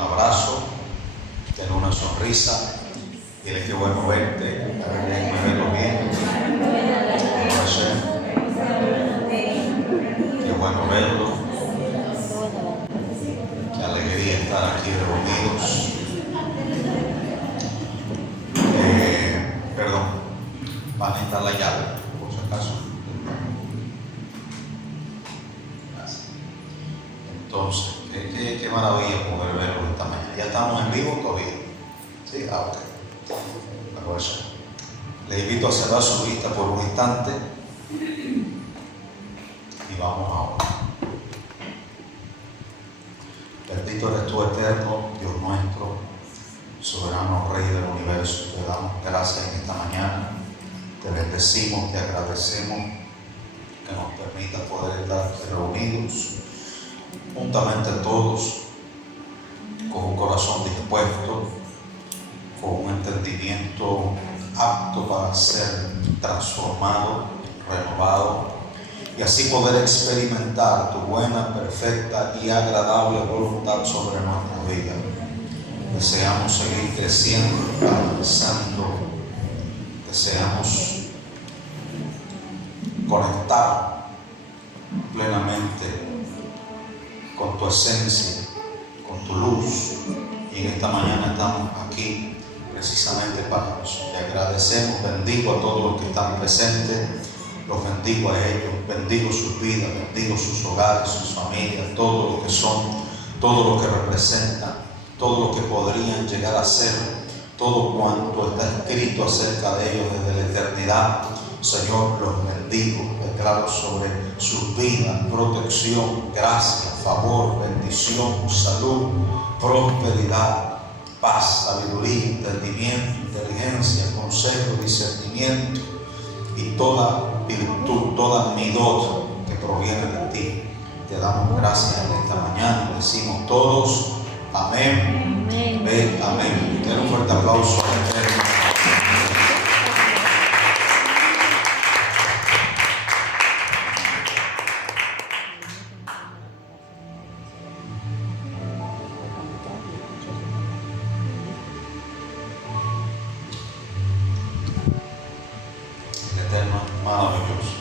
un abrazo, denle una sonrisa, dile que bueno verte, verlo bien. Qué bueno verlo. Qué alegría estar aquí reunidos. Perdón, van a necesitar la llave, por si acaso. Gracias. Entonces, qué maravilla poder verlo esta mañana. Ya estamos en vivo todavía. Sí, ok. Bueno, eso. Le invito a cerrar su vista por un instante y vamos ahora. Bendito eres tú, eterno Dios nuestro, soberano Rey del universo. Te damos gracias en esta mañana, te bendecimos, te agradecemos que nos permita poder estar aquí reunidos juntamente todos, con un corazón dispuesto, con un entendimiento apto para ser transformado, renovado, y así poder experimentar tu buena, perfecta y agradable voluntad sobre nuestra vida. Deseamos seguir creciendo, avanzando, deseamos conectar plenamente con tu esencia, con tu luz, y en esta mañana estamos aquí precisamente para eso. Le agradecemos, bendigo a todos los que están presentes, los bendigo a ellos, bendigo sus vidas, bendigo sus hogares, sus familias, todo lo que son, todo lo que representan, todo lo que podrían llegar a ser, todo cuanto está escrito acerca de ellos desde la eternidad. Señor, los bendigo, declaro sobre sus vidas protección, gracia, favor, bendición, salud, prosperidad, paz, sabiduría, entendimiento, inteligencia, consejo, discernimiento y toda virtud, toda midot que proviene de ti. Te damos gracias en esta mañana. Decimos todos amén, amén, amén. Den un fuerte aplauso al Eterno. Maravilloso.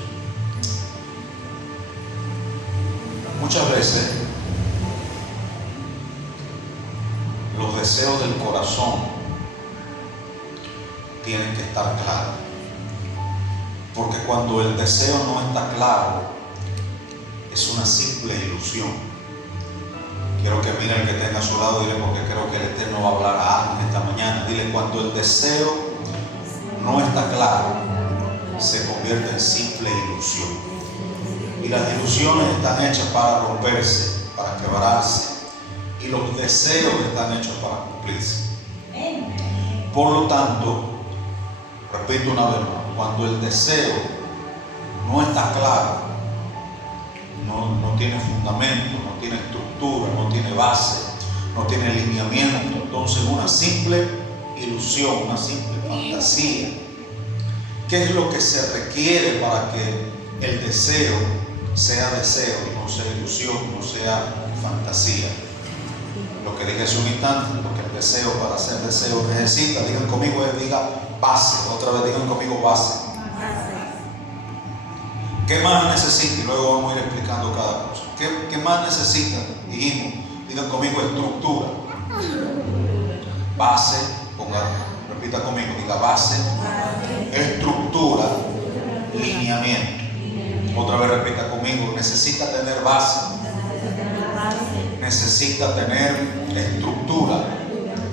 Muchas veces los deseos del corazón tienen que estar claros, porque cuando el deseo no está claro es una simple ilusión. Quiero que miren el que tenga a su lado, dile, porque creo que el Eterno va a hablar a alguien esta mañana. Dile, cuando el deseo no está claro se convierte en simple ilusión, y las ilusiones están hechas para romperse, para quebrarse, y los deseos están hechos para cumplirse. Por lo tanto, repito una vez más, cuando el deseo no está claro, no tiene fundamento, no tiene estructura, no tiene base, no tiene lineamiento, entonces una simple ilusión, una simple fantasía. ¿Qué es lo que se requiere para que el deseo sea deseo y no sea ilusión, no sea fantasía? Lo que dije hace un instante, lo que el deseo para ser deseo necesita, digan conmigo, diga base, otra vez digan conmigo base. ¿Qué más necesita? Y luego vamos a ir explicando cada cosa. ¿Qué más necesita? Dijimos, digan conmigo estructura. Base, repita conmigo, diga base, estructura, lineamiento. Otra vez repita conmigo, necesita tener base, necesita tener estructura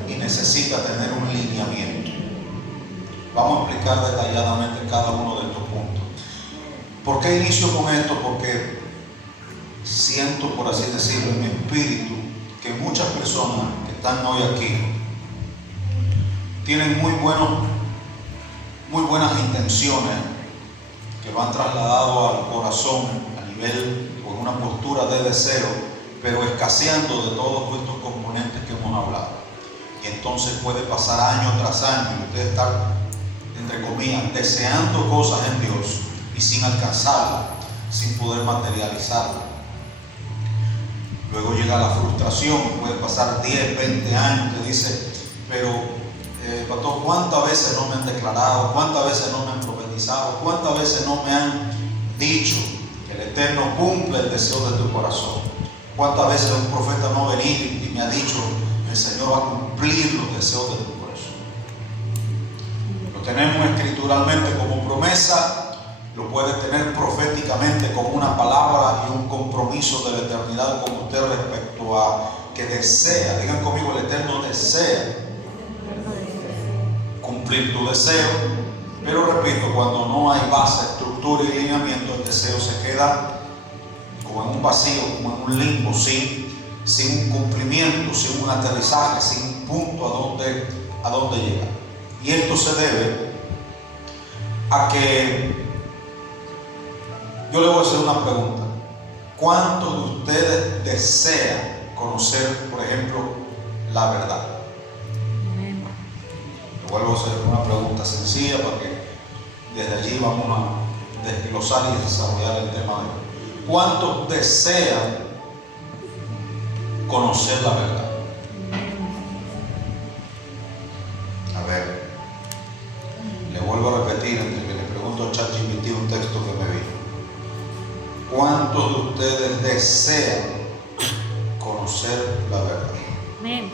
y necesita tener un lineamiento. Vamos a explicar detalladamente cada uno de estos puntos. ¿Por qué inicio con esto? Porque siento, por así decirlo, en mi espíritu que muchas personas que están hoy aquí tienen muy buenas intenciones que lo han trasladado al corazón a nivel con una postura de deseo, pero escaseando de todos estos componentes que hemos hablado. Y entonces puede pasar año tras año y usted estar, entre comillas, deseando cosas en Dios y sin alcanzarlas, sin poder materializarlas. Luego llega la frustración, puede pasar 10, 20 años, te dice, pero pastor, ¿cuántas veces no me han declarado? ¿Cuántas veces no me han profetizado? ¿Cuántas veces no me han dicho que el Eterno cumple el deseo de tu corazón? ¿Cuántas veces un profeta no ha venido y me ha dicho, el Señor va a cumplir los deseos de tu corazón? Lo tenemos escrituralmente como promesa, lo puede tener proféticamente como una palabra y un compromiso de la eternidad con usted respecto a que desea, digan conmigo, el Eterno desea cumplir tu deseo, pero repito, cuando no hay base, estructura y lineamiento, el deseo se queda como en un vacío, como en un limbo, sin un cumplimiento, sin un aterrizaje, sin un punto a dónde llegar. Y esto se debe a que yo le voy a hacer una pregunta. ¿Cuántos de ustedes desean conocer, por ejemplo, la verdad? Le vuelvo a hacer una pregunta sencilla para que desde allí vamos a desglosar y desarrollar el tema de hoy. ¿Cuántos desean conocer la verdad? A ver, le vuelvo a repetir, entre que le pregunto a ChatGPT un texto que me vino. ¿Cuántos de ustedes desean conocer la verdad? Amén.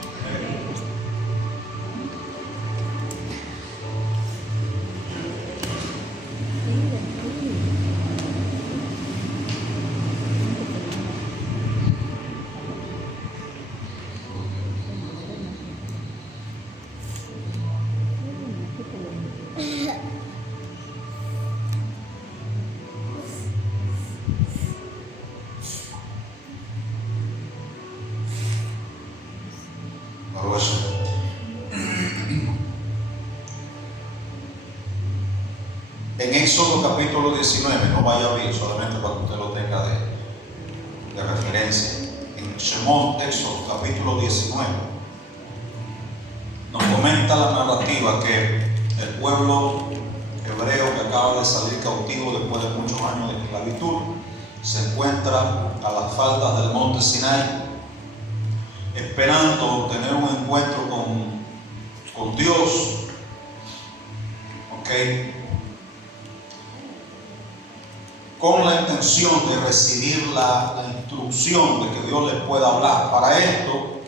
En Éxodo capítulo 19, no vaya a abrir, solamente para que usted lo tenga de referencia. En Shemot, Éxodo capítulo 19, nos comenta la narrativa que el pueblo hebreo que acaba de salir cautivo después de muchos años de esclavitud se encuentra a las faldas del monte Sinai, esperando tener un encuentro con Dios. Con la intención de recibir la instrucción de que Dios les pueda hablar. Para esto,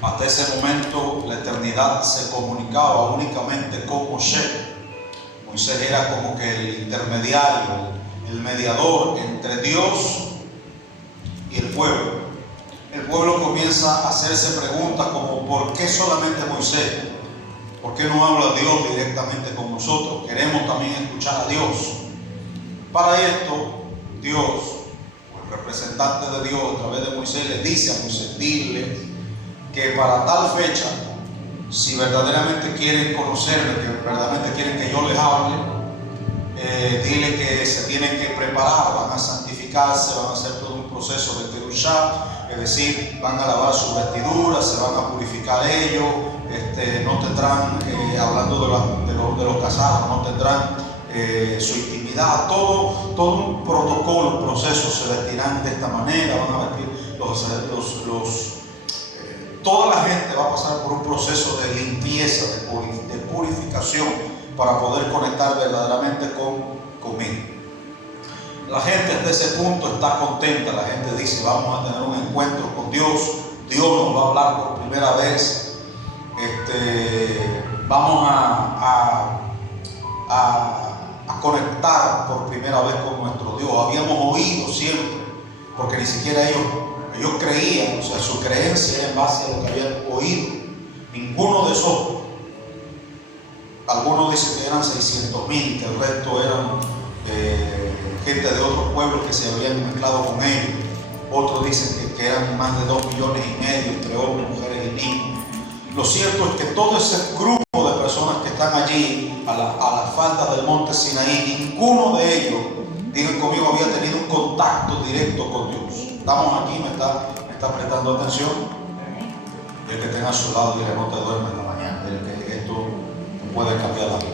hasta ese momento, la eternidad se comunicaba únicamente con Moshe. Moisés era como que el intermediario, el mediador entre Dios y el pueblo. El pueblo comienza a hacerse preguntas como: ¿por qué solamente Moisés? ¿Por qué no habla Dios directamente con nosotros? Queremos también escuchar a Dios. Para esto, Dios, o el representante de Dios a través de Moisés, le dice a Moisés: dile que para tal fecha, si verdaderamente quieren conocerme, que verdaderamente quieren que yo les hable, dile que se tienen que preparar, van a santificarse, van a hacer todo un proceso de kedushá, es decir, van a lavar sus vestiduras, se van a purificar ellos, no tendrán, hablando de los casados, no tendrán su intimidad, todo un protocolo, un proceso, se vestirán de esta manera, van a vestir toda la gente va a pasar por un proceso de limpieza, de purificación, para poder conectar verdaderamente conmigo. La gente desde ese punto está contenta, la gente dice: vamos a tener un encuentro con Dios, Dios nos va a hablar por primera vez, vamos a conectar por primera vez con nuestro Dios. Habíamos oído siempre, porque ni siquiera ellos creían, o sea, su creencia era en base a lo que habían oído. Ninguno de esos, algunos dicen que eran 600,000, que el resto eran gente de otros pueblos que se habían mezclado con ellos. Otros dicen que eran más de 2,5 millones, entre hombres, mujeres y niños. Lo cierto es que todo ese grupo de personas que están allí a las faldas del monte Sinaí, ninguno de ellos, digan conmigo, había tenido un contacto directo con Dios. Estamos aquí, me está prestando atención. El que tenga a su lado, dile: no te duermes esta mañana, dile que esto puede cambiar la vida.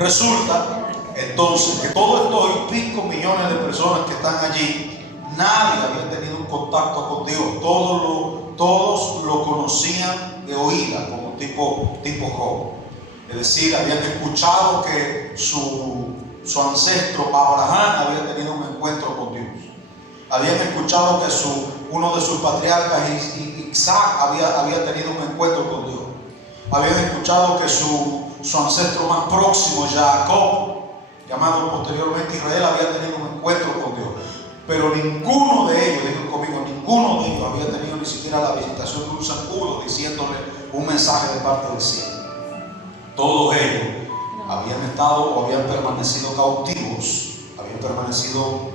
Resulta Entonces, que todos estos y pico millones de personas que están allí, nadie había tenido un contacto con Dios. Todos lo conocían de oída, como tipo Job. Es decir, habían escuchado que su ancestro Abraham había tenido un encuentro con Dios. Habían escuchado que uno de sus patriarcas, Isaac, había tenido un encuentro con Dios. Habían escuchado que su ancestro más próximo, Jacob, llamado posteriormente Israel, había tenido un encuentro con Dios. Pero ninguno de ellos, digan conmigo, ninguno de ellos había tenido ni siquiera la visitación de un zancudo diciéndole un mensaje de parte del cielo. Todos ellos habían estado o habían permanecido cautivos, habían permanecido,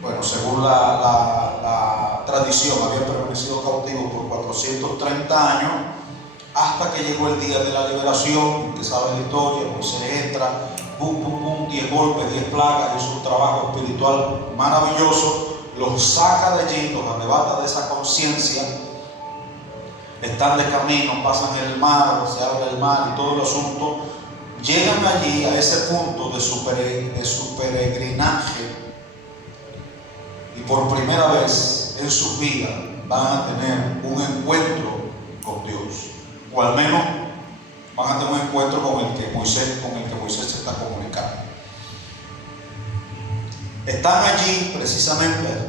bueno, según la tradición, habían permanecido cautivos por 430 años, hasta que llegó el día de la liberación, que sabe la historia, Moisés entra, 10 golpes, 10 plagas, hizo un trabajo espiritual maravilloso, los saca de allí, los arrebata de esa conciencia, están de camino, pasan el mar, se abre el mar y todo el asunto, llegan allí a ese punto de su peregrinaje y por primera vez en sus vidas van a tener un encuentro con Dios, o al menos van a tener un encuentro con el que Moisés se está comunicando. Están allí precisamente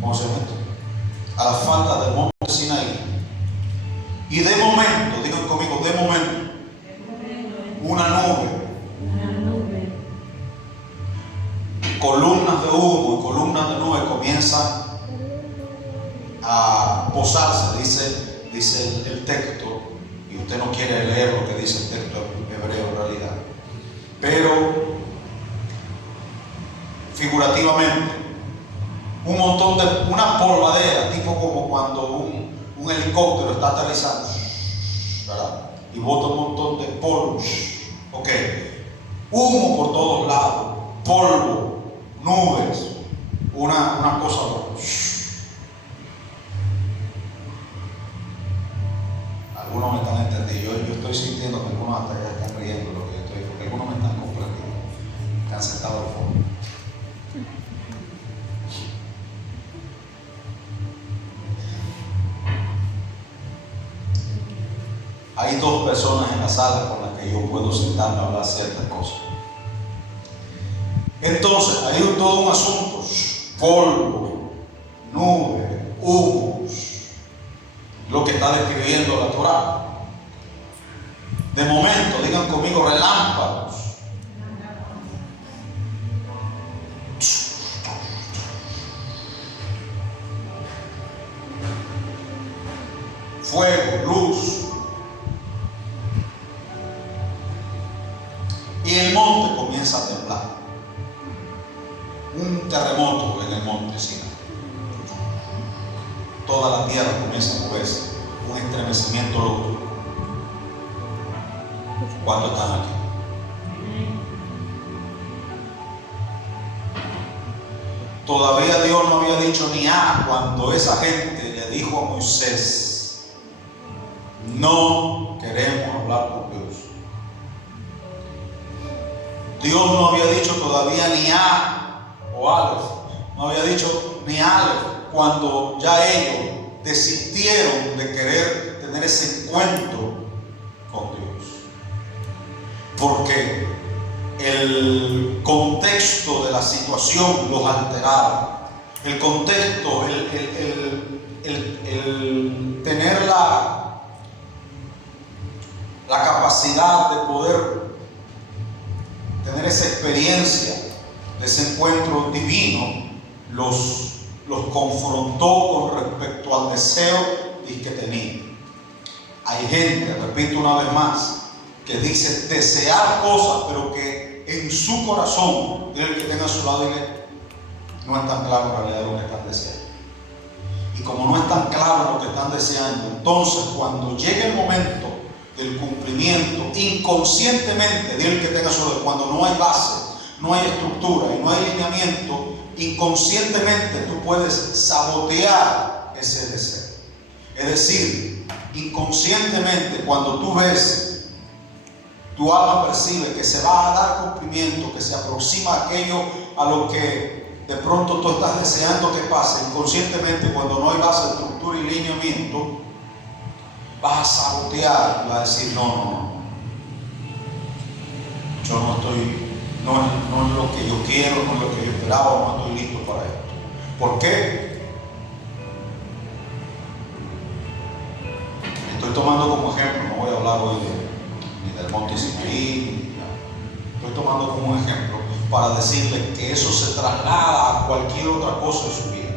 ¿cómo se llama esto? A la falda del monte Sinaí. Y de momento, digan conmigo, de momento, una nube, columnas de humo y columnas de nube comienzan a posarse, dice el texto, y usted no quiere leer lo que dice el texto hebreo en realidad, pero figurativamente, una polvadera, tipo como cuando un helicóptero está aterrizando, ¿verdad? Y bota un montón de polvo, ok, humo por todos lados, polvo, nubes, una cosa loca. Algunos me están entendiendo, yo estoy sintiendo que algunos hasta ya están riendo lo que yo estoy, porque algunos me están comprendiendo, están sentados al fondo. Hay dos personas en la sala con las que yo puedo sentarme a hablar ciertas cosas. Entonces, hay todo un asunto, polvo, nube, humos, lo que está describiendo la Torá. De momento, digan conmigo, relámpagos. Fuego, luz. Y el monte comienza a temblar. Un terremoto en el monte Sinaí. Toda la tierra comienza a moverse. Un estremecimiento loco. ¿Cuántos están aquí? Todavía Dios no había dicho ni A cuando esa gente le dijo a Moisés: no queremos hablar con Dios. Dios no había dicho todavía ni A o Aleph, no había dicho ni Aleph cuando ya ellos desistieron de querer tener ese encuentro con Dios. Porque el contexto de la situación los alteraba. El contexto, el tener la capacidad de poder tener esa experiencia de ese encuentro divino los confrontó con respecto al deseo que tenían. Hay gente, repito una vez más, que dice desear cosas, pero que en su corazón, del que tenga a su lado, no es tan claro en realidad lo que están deseando. Y como no es tan claro lo que están deseando, entonces cuando llegue el momento del cumplimiento, inconscientemente, del que tenga a su lado, cuando no hay base, no hay estructura y no hay lineamiento, inconscientemente tú puedes sabotear ese deseo. Es decir, inconscientemente, cuando tú ves tu alma percibe que se va a dar cumplimiento, que se aproxima aquello a lo que de pronto tú estás deseando que pase, inconscientemente, cuando no hay base, estructura y lineamiento, vas a sabotear y vas a decir, no, yo no estoy, no es lo que yo quiero, no es lo que yo esperaba, no estoy listo para esto. ¿Por qué? Estoy tomando como ejemplo, no voy a hablar hoy ni del monte Sinaí, estoy tomando como un ejemplo para decirle que eso se traslada a cualquier otra cosa de su vida.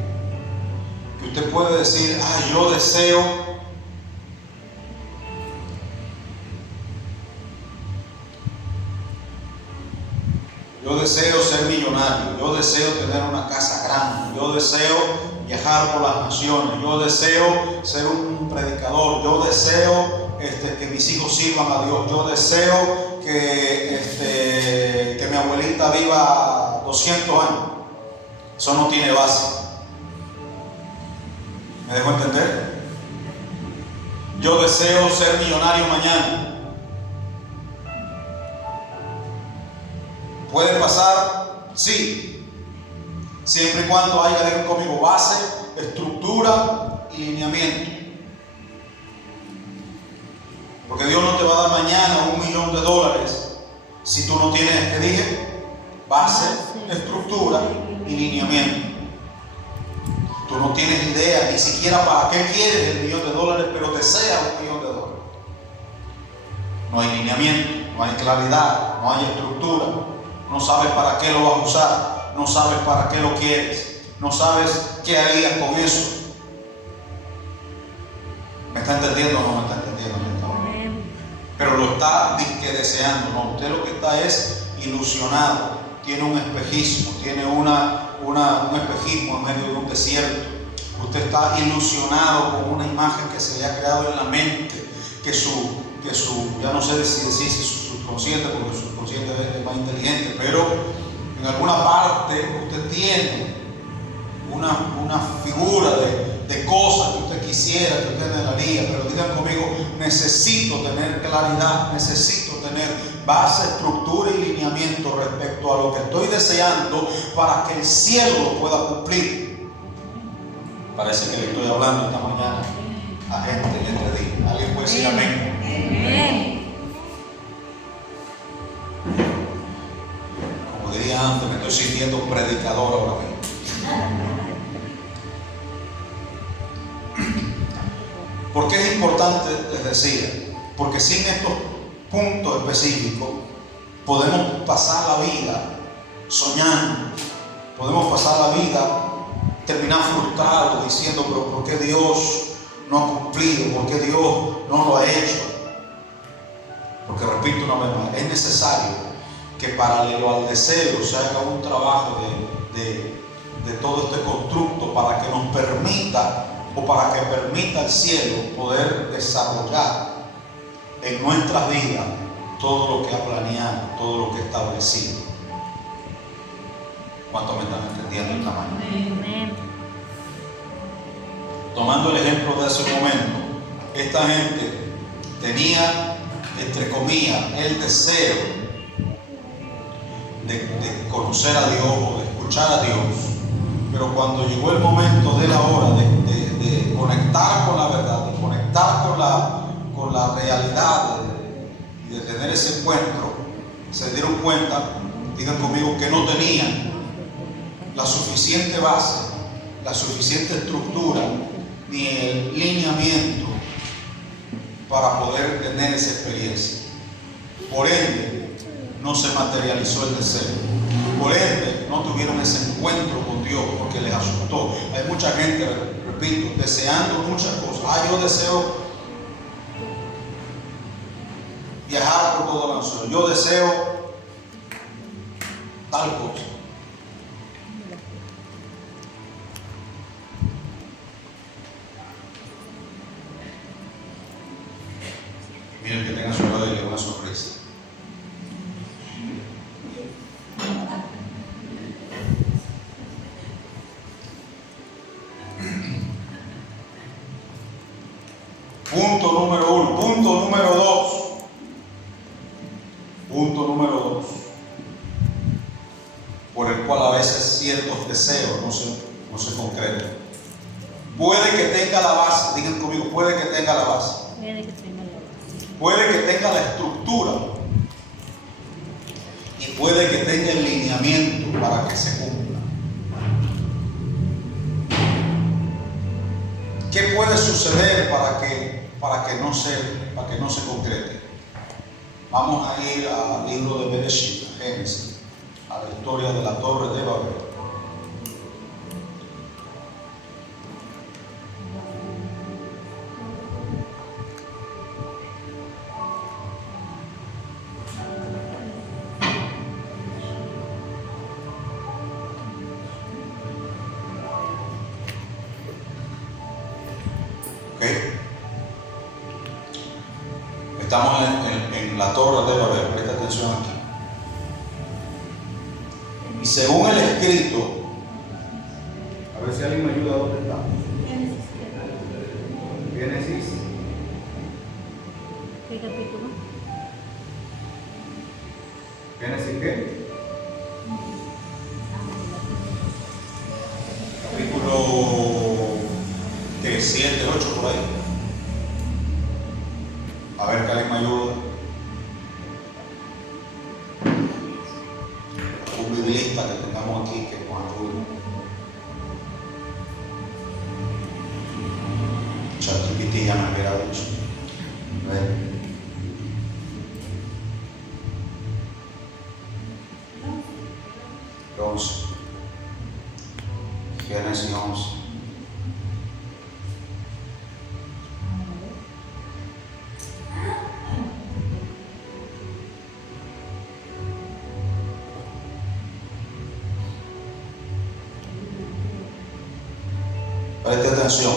Que usted puede decir, yo deseo ser millonario, yo deseo tener una casa grande, yo deseo viajar por las naciones, yo deseo ser un predicador, yo deseo que mis hijos sirvan a Dios, yo deseo que mi abuelita viva 200 años. Eso no tiene base. ¿Me dejo entender? Yo deseo ser millonario mañana. ¿Puede pasar? Sí. Siempre y cuando haya, digan conmigo, base, estructura y lineamiento. Porque Dios no te va a dar mañana $1 millón si tú no tienes, ¿qué dije? Base, estructura y lineamiento. Tú no tienes idea ni siquiera para qué quieres $1 millón, pero deseas $1 millón. No hay lineamiento, no hay claridad, no hay estructura. No sabes para qué lo vas a usar, no sabes para qué lo quieres, no sabes qué harías con eso. ¿Me está entendiendo o no me está entendiendo? Pero lo está deseando, no. Usted lo que está es ilusionado, tiene un espejismo, tiene un espejismo en medio de un desierto. Usted está ilusionado con una imagen que se le ha creado en la mente, que ya no sé si decir su subconsciente, porque su subconsciente es más inteligente, pero en alguna parte usted tiene una figura de cosas que usted quisiera, que usted anhelaría. Pero digan conmigo, necesito tener claridad, necesito tener base, estructura y lineamiento respecto a lo que estoy deseando para que el cielo lo pueda cumplir. Parece que le estoy hablando esta mañana a gente en este día. ¿Alguien puede decir amén? Amén. Como diría antes, me estoy sintiendo predicador ahora mismo. ¿Por qué es importante? Les decía, porque sin estos puntos específicos podemos pasar la vida soñando, podemos pasar la vida, terminar frustrados diciendo, pero ¿por qué Dios no ha cumplido? ¿Por qué Dios no lo ha hecho? Porque repito una vez más, es necesario que paralelo al deseo se haga un trabajo de todo este constructo para que nos permita, o para que permita al cielo poder desarrollar en nuestras vidas todo lo que ha planeado, todo lo que ha establecido. ¿Cuántos me están entendiendo esta mañana? Tomando el ejemplo de hace un momento, esta gente tenía, entre comillas, el deseo de conocer a Dios o de escuchar a Dios, pero cuando llegó el momento de la hora de conectar con la verdad, de conectar con la realidad y de tener ese encuentro, se dieron cuenta, digan conmigo, que no tenían la suficiente base, la suficiente estructura ni el lineamiento para poder tener esa experiencia. Por ende, no se materializó el deseo. Por ende, no tuvieron ese encuentro con Dios porque les asustó. Hay mucha gente, repito, deseando muchas cosas. Yo deseo viajar por toda la nación. Yo deseo tal cosa. Miren que tenga su lado y una sonrisa. Punto número 1. Punto número 2. ciertos deseos no se concreten. Puede que tenga la base, digan conmigo, puede que tenga la base. Puede que tenga la estructura y puede que tenga el lineamiento para que se cumpla. ¿Qué puede suceder para que no se concrete? Vamos a ir al libro de Bereshit, Génesis, a la historia de la Torre de Babel. Estamos en la Torre de Babel, presta atención aquí. Y según el escrito, a ver si alguien me ayuda, ¿dónde está? Génesis. ¿Qué capítulo? ¿Génesis qué? Capítulo 7, 8 por ahí. A ver que alguien me ayuda. Un biblista que tengamos aquí que nos ayude. ChatGPT ya me hubiera dicho. A ver. 11. Génesis 11. Preste atención,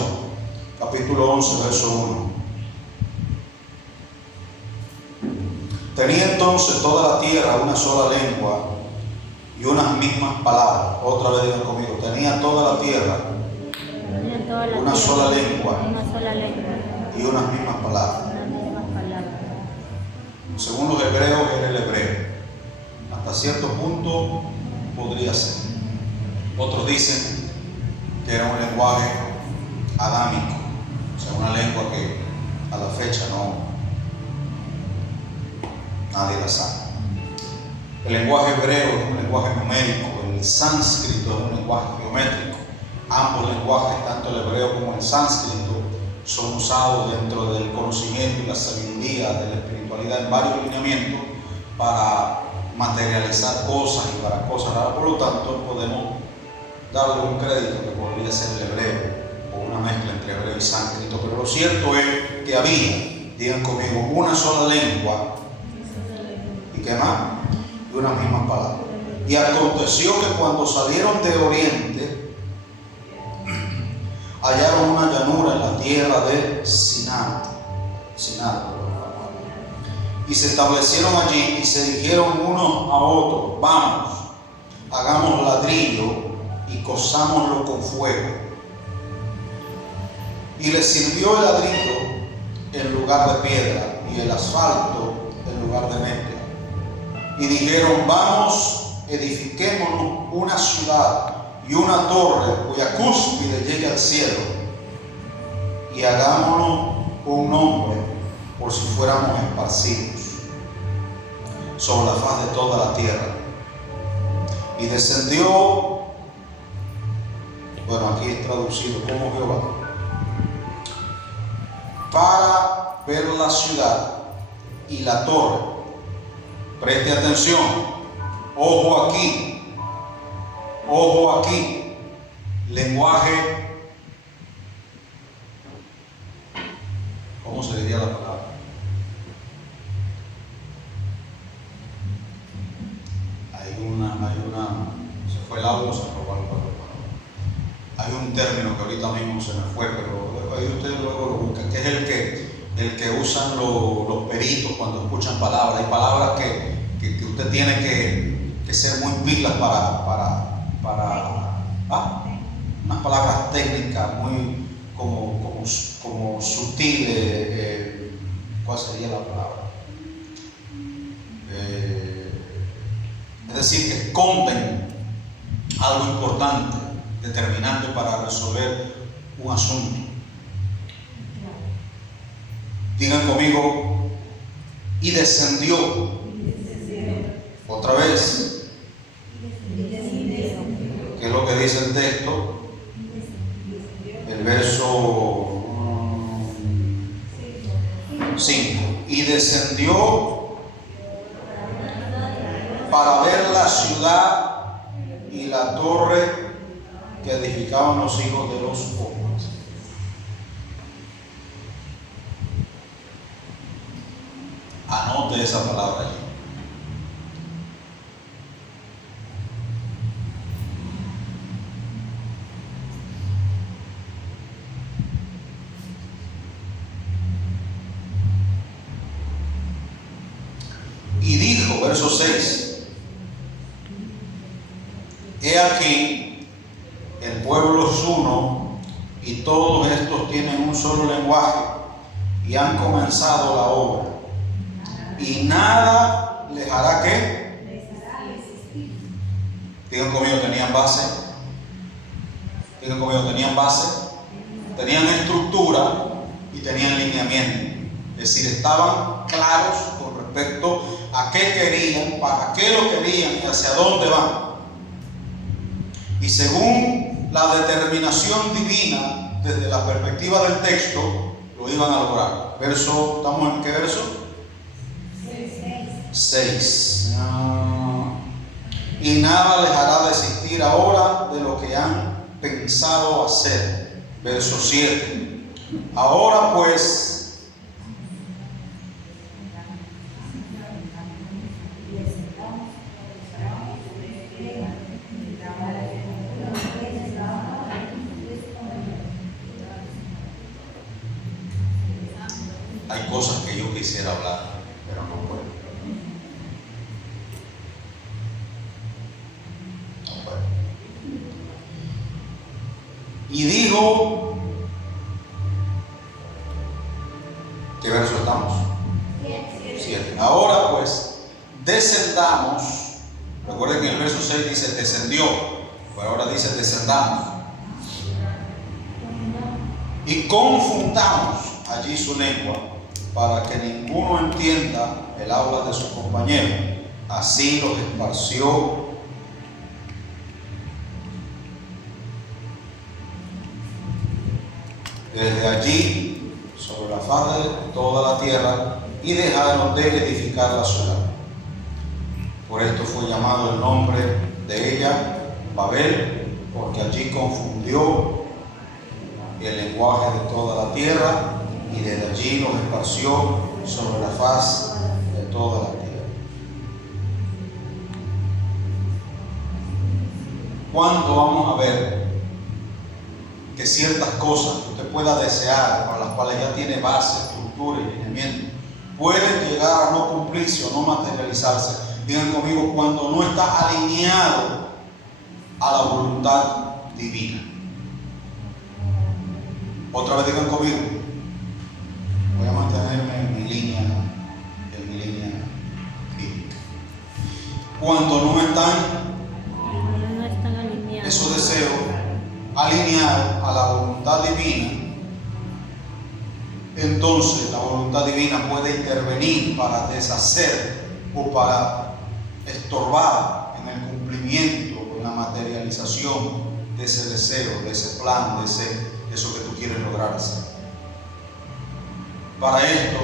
capítulo 11, verso 1. Tenía entonces toda la tierra una sola lengua y unas mismas palabras. Otra vez digan conmigo, tenía toda la tierra una sola lengua y unas mismas palabras. Según los hebreos era el hebreo. Hasta cierto punto podría ser. Otros dicen que era un lenguaje adámico, o sea, una lengua que a la fecha nadie la sabe. El lenguaje hebreo es un lenguaje numérico, el sánscrito es un lenguaje geométrico. Ambos lenguajes, tanto el hebreo como el sánscrito, son usados dentro del conocimiento y la sabiduría de la espiritualidad en varios lineamientos para materializar cosas y para cosas raras. Por lo tanto, podemos darle un crédito que podría ser el hebreo o una mezcla entre hebreo y sánscrito, pero lo cierto es que había, digan conmigo, una sola lengua y ¿qué más? Y unas mismas palabras. Y aconteció que cuando salieron de oriente hallaron una llanura en la tierra de Sinar, y se establecieron allí y se dijeron unos a otros: vamos, hagamos ladrillo y cozámoslo con fuego. Y les sirvió el ladrillo en lugar de piedra y el asfalto en lugar de mezcla. Y dijeron: vamos, edifiquémonos una ciudad y una torre cuya cúspide llegue al cielo, y hagámonos un nombre por si fuéramos esparcidos sobre la faz de toda la tierra. Y descendió, bueno, aquí es traducido como Jehová, para ver la ciudad y la torre. Preste atención, ojo aquí, lenguaje, ¿cómo se diría la palabra? Se fue el audio, se robó algo. Hay un término que ahorita mismo se me fue, pero ahí ustedes luego lo buscan, que es el que usan los peritos cuando escuchan palabras. Hay palabras que usted tiene que ser muy pilas para unas palabras técnicas muy como sutiles. ¿Cuál sería la palabra? Es decir, que esconden algo importante, determinante para resolver un asunto. Digan conmigo, y descendió. Otra vez. ¿Qué es lo que dice el texto? El verso 5. Y descendió para ver la ciudad y la torre que edificaban los hijos de los hombres. Anote esa palabra allí. Y dijo, verso 6, he aquí, el pueblo es uno, y todos estos tienen un solo lenguaje, y han comenzado la obra, y nada les hará ¿qué? Digan conmigo, tenían base. Digan conmigo, tenían base, tenían estructura y tenían lineamiento. Es decir, estaban claros con respecto a qué querían, para qué lo querían y hacia dónde van. Y según la determinación divina, desde la perspectiva del texto, lo iban a lograr. ¿Estamos en qué verso? 6. Y nada les hará desistir ahora de lo que han pensado hacer. Verso 7. Ahora pues, hay cosas que yo quisiera hablar, pero no puedo. No puedo. Y dijo, ¿qué verso estamos? 7. Ahora pues, descendamos. Recuerden que el verso 6 dice descendió, pero ahora dice descendamos. Y confundamos allí su lengua, para que ninguno entienda el habla de su compañero. Así los esparció desde allí sobre la faz de toda la tierra, y dejaron de edificar la ciudad. Por esto fue llamado el nombre de ella Babel, porque allí confundió el lenguaje de toda la tierra, y desde allí los esparció sobre la faz de toda la tierra. ¿Cuándo vamos a ver que ciertas cosas que usted pueda desear, para las cuales ya tiene base, estructura y lineamiento, pueden llegar a no cumplirse o no materializarse? Digan conmigo, cuando no está alineado a la voluntad divina. Otra vez digan conmigo. Voy a mantenerme en mi línea bíblica. Cuando no están alineados, esos deseos alineados a la voluntad divina, entonces la voluntad divina puede intervenir para deshacer o para estorbar en el cumplimiento, en la materialización de ese deseo, de ese plan, de eso que tú quieres lograr hacer. Para esto,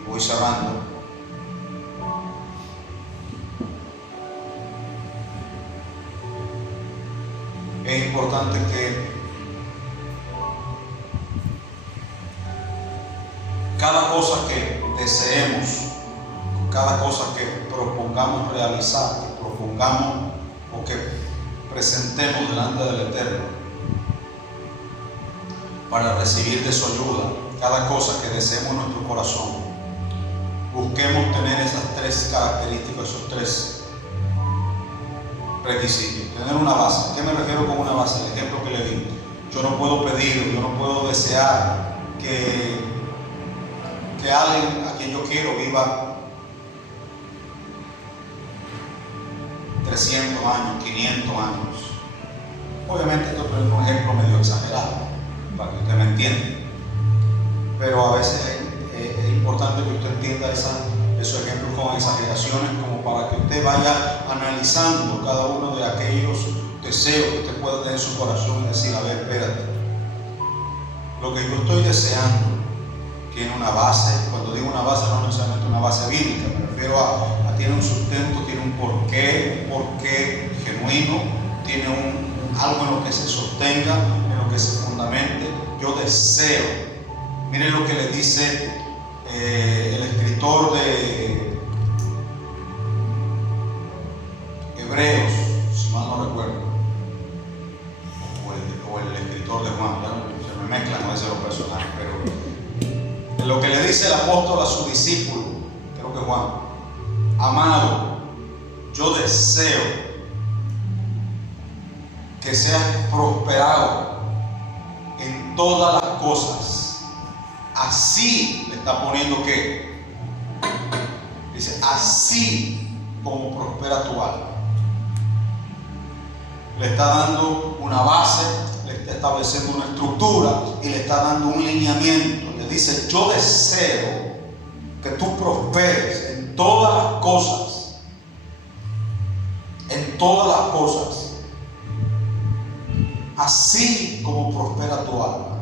y voy cerrando, es importante que cada cosa que deseemos, cada cosa que propongamos realizar, que propongamos o que presentemos delante del Eterno para recibir de su ayuda, cada cosa que deseemos en nuestro corazón, busquemos tener esas tres características, esos tres requisitos. Tener una base. ¿A qué me refiero con una base? El ejemplo que le di. Yo no puedo pedir, yo no puedo desear que alguien a quien yo quiero viva 300 años, 500 años. Obviamente esto es un ejemplo medio exagerado, para que usted me entienda. Pero a veces es importante que usted entienda esos ejemplos con exageraciones, como para que usted vaya analizando cada uno de aquellos deseos que usted pueda tener en su corazón y decir, a ver, espérate, lo que yo estoy deseando tiene una base. Cuando digo una base, no necesariamente una base bíblica, me refiero a tiene un sustento, tiene un porqué genuino, tiene algo en lo que se sostenga, en lo que se fundamente. Yo deseo. Miren lo que le dice el escritor de Hebreos, si mal no recuerdo, o el escritor de Juan, se me mezclan a veces los personajes, pero lo que le dice el apóstol a su discípulo, creo que Juan: amado, yo deseo que seas prosperado en todas las cosas. Así le está poniendo que, dice, así como prospera tu alma. Le está dando una base, le está estableciendo una estructura y le está dando un lineamiento. Le dice, yo deseo que tú prosperes en todas las cosas. En todas las cosas. Así como prospera tu alma.